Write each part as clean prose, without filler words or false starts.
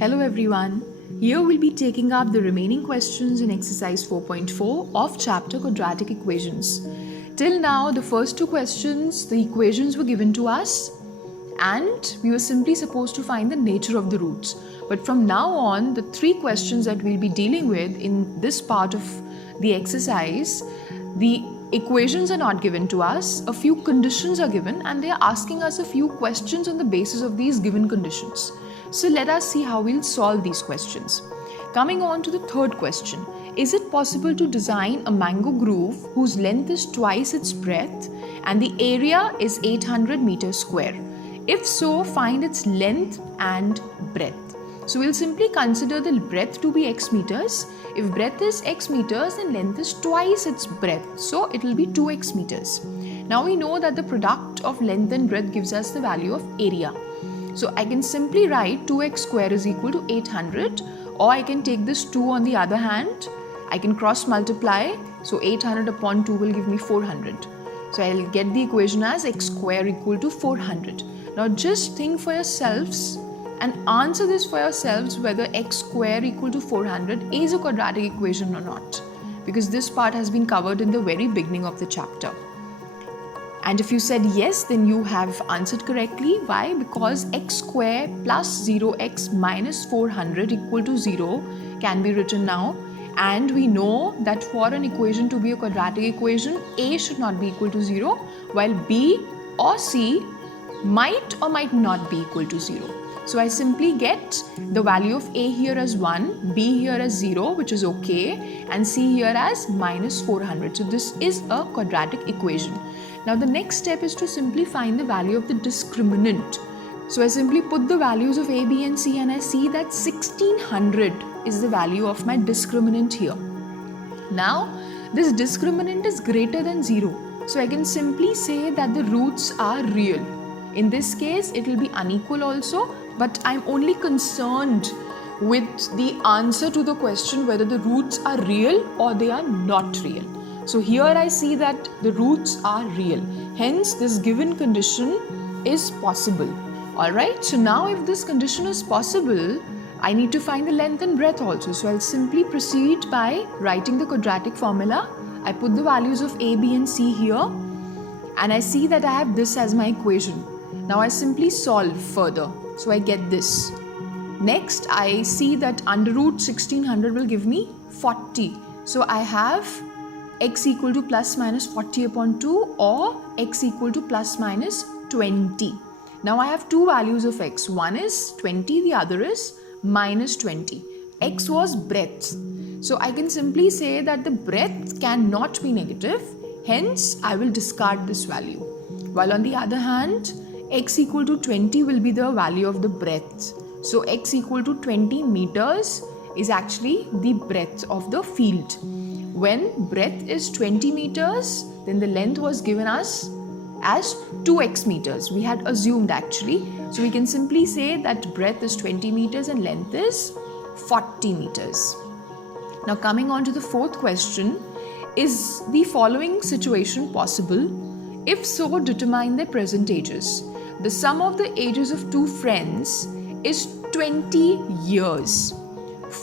Hello everyone. Here we'll be taking up the remaining questions in exercise 4.4 of chapter quadratic equations. Till now, the first two questions, the equations were given to us and we were simply supposed to find the nature of the roots. But from now on, the three questions that we'll be dealing with in this part of the exercise, the equations are not given to us, a few conditions are given, and they are asking us a few questions on the basis of these given conditions. So let us see how we'll solve these questions. Coming on to the third question, is it possible to design a mango grove whose length is twice its breadth and the area is 800 meters square? If so, find its length and breadth. So we'll simply consider the breadth to be x meters. If breadth is x meters, then length is twice its breadth. So it will be 2x meters. Now we know that the product of length and breadth gives us the value of area. So I can simply write 2x square is equal to 800, or I can take this 2 on the other hand. I can cross multiply. So 800 upon 2 will give me 400. So I'll get the equation as x square equal to 400. Now just think for yourselves and answer this for yourselves whether x square equal to 400 is a quadratic equation or not, because this part has been covered in the very beginning of the chapter. And if you said yes, then you have answered correctly. Why? Because x square plus 0x minus 400 equal to 0 can be written now. And we know that for an equation to be a quadratic equation, a should not be equal to 0, while b or c might or might not be equal to 0. So I simply get the value of a here as 1, b here as 0, which is okay, and c here as minus 400. So this is a quadratic equation. Now the next step is to simply find the value of the discriminant. So I simply put the values of a, b and c, and I see that 1600 is the value of my discriminant here. Now this discriminant is greater than 0. So I can simply say that the roots are real. In this case, it will be unequal also, but I'm only concerned with the answer to the question whether the roots are real or they are not real. So here I see that the roots are real. Hence, this given condition is possible. Alright, so now if this condition is possible, I need to find the length and breadth also. So I'll simply proceed by writing the quadratic formula. I put the values of a, b and c here, and I see that I have this as my equation. Now I simply solve further. So I get this. Next, I see that under root 1600 will give me 40. So I have x equal to plus minus 40 upon 2 or x equal to plus minus 20. Now I have two values of x. One is 20, the other is minus 20. X was breadth. So I can simply say that the breadth cannot be negative. Hence, I will discard this value. While on the other hand, x equal to 20 will be the value of the breadth. So x equal to 20 meters is actually the breadth of the field. When breadth is 20 meters, then the length was given us as 2x meters. We had assumed actually. So we can simply say that breadth is 20 meters and length is 40 meters. Now coming on to the fourth question, is the following situation possible? If so, determine their present ages. The sum of the ages of two friends is 20 years.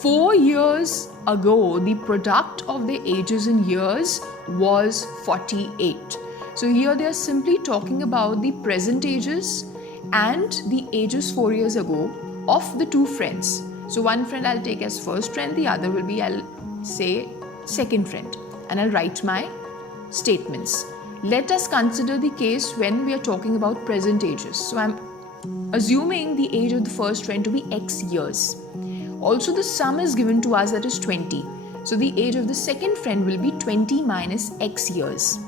4 years ago, the product of the ages in years was 48. So here they are simply talking about the present ages and the ages 4 years ago of the two friends. So one friend I'll take as first friend, the other will be, I'll say, second friend, and I'll write my statements. Let us consider the case when we are talking about present ages. So I'm assuming the age of the first friend to be x years. Also the sum is given to us, that is 20. So the age of the second friend will be 20 minus x years.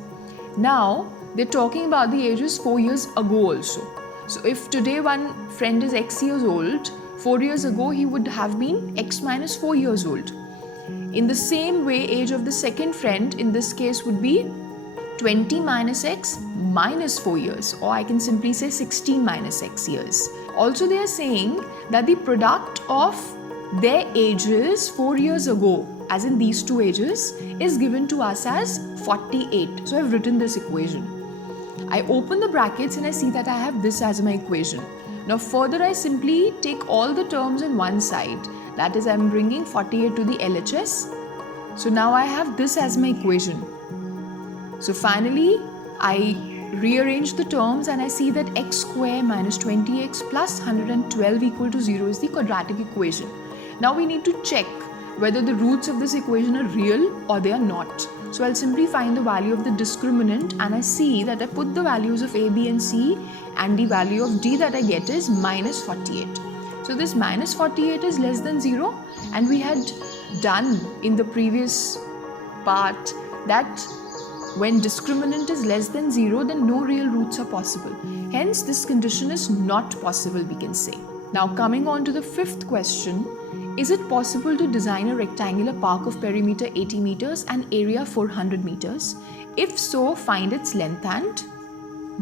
Now they're talking about the ages 4 years ago also. So if today one friend is x years old, 4 years ago he would have been x minus 4 years old. In the same way, age of the second friend in this case would be 20 minus x minus 4 years, or I can simply say 16 minus x years. Also they are saying that the product of their ages 4 years ago, as in these two ages, is given to us as 48. So I've written this equation. I open the brackets and I see that I have this as my equation. Now further I simply take all the terms on one side. That is, I am bringing 48 to the LHS. So now I have this as my equation. So finally I rearrange the terms and I see that x square minus 20x plus 112 equal to 0 is the quadratic equation. Now we need to check whether the roots of this equation are real or they are not. So I'll simply find the value of the discriminant and I see that I put the values of a, b and c and the value of d that I get is minus 48. So this minus 48 is less than 0, and we had done in the previous part that when discriminant is less than 0, then no real roots are possible. Hence, this condition is not possible, we can say. Now coming on to the fifth question, is it possible to design a rectangular park of perimeter 80 meters and area 400 meters? If so, find its length and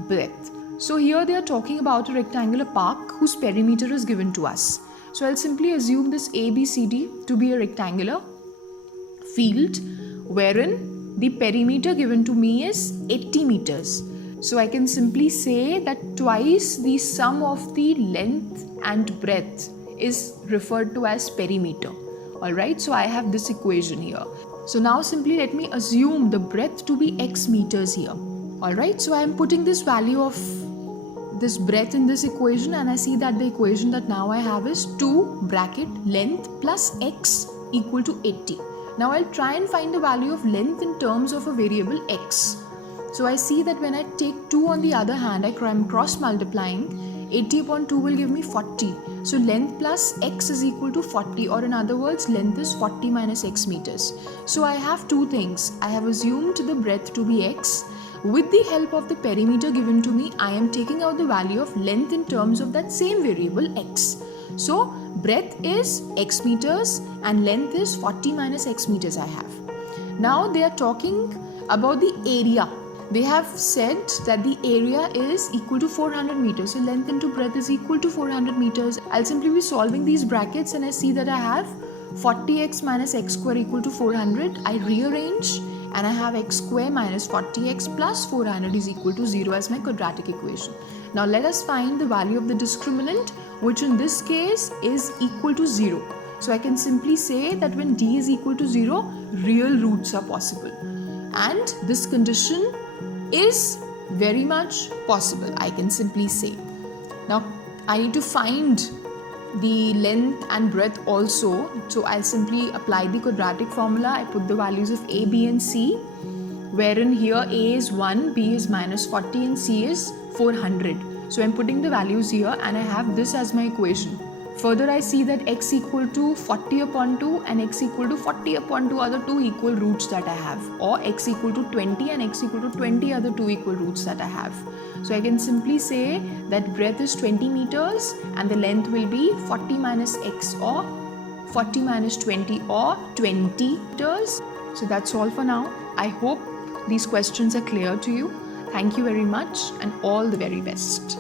breadth. So here they are talking about a rectangular park whose perimeter is given to us. So I'll simply assume this ABCD to be a rectangular field wherein the perimeter given to me is 80 meters. So I can simply say that twice the sum of the length and breadth is referred to as perimeter. Alright, so I have this equation here. So now simply let me assume the breadth to be x meters here. Alright, so I am putting this value of this breadth in this equation and I see that the equation that now I have is 2 bracket length plus x equal to 80. Now I'll try and find the value of length in terms of a variable x. So I see that when I take 2 on the other hand, I am cross multiplying, 80 upon 2 will give me 40. So length plus x is equal to 40, or in other words, length is 40 minus x meters. So I have two things. I have assumed the breadth to be x. With the help of the perimeter given to me, I am taking out the value of length in terms of that same variable x. So breadth is x meters and length is 40 minus x meters I have. Now they are talking about the area. They have said that the area is equal to 400 meters. So length into breadth is equal to 400 meters. I'll simply be solving these brackets and I see that I have 40x minus x square equal to 400. I rearrange and I have x square minus 40x plus 400 is equal to 0 as my quadratic equation. Now let us find the value of the discriminant, which in this case is equal to 0. So I can simply say that when d is equal to 0, real roots are possible. And this condition is very much possible, I can simply say. Now I need to find the length and breadth also. So I'll simply apply the quadratic formula. I put the values of a, b and c, wherein here a is 1, b is minus 40 and c is 400. So I'm putting the values here and I have this as my equation. Further I see that x equal to 40 upon 2 and x equal to 40 upon 2 are the two equal roots that I have, or x equal to 20 and x equal to 20 are the two equal roots that I have. So I can simply say that breadth is 20 meters and the length will be 40 minus x, or 40 minus 20, or 20 meters. So that's all for now. I hope these questions are clear to you. Thank you very much and all the very best.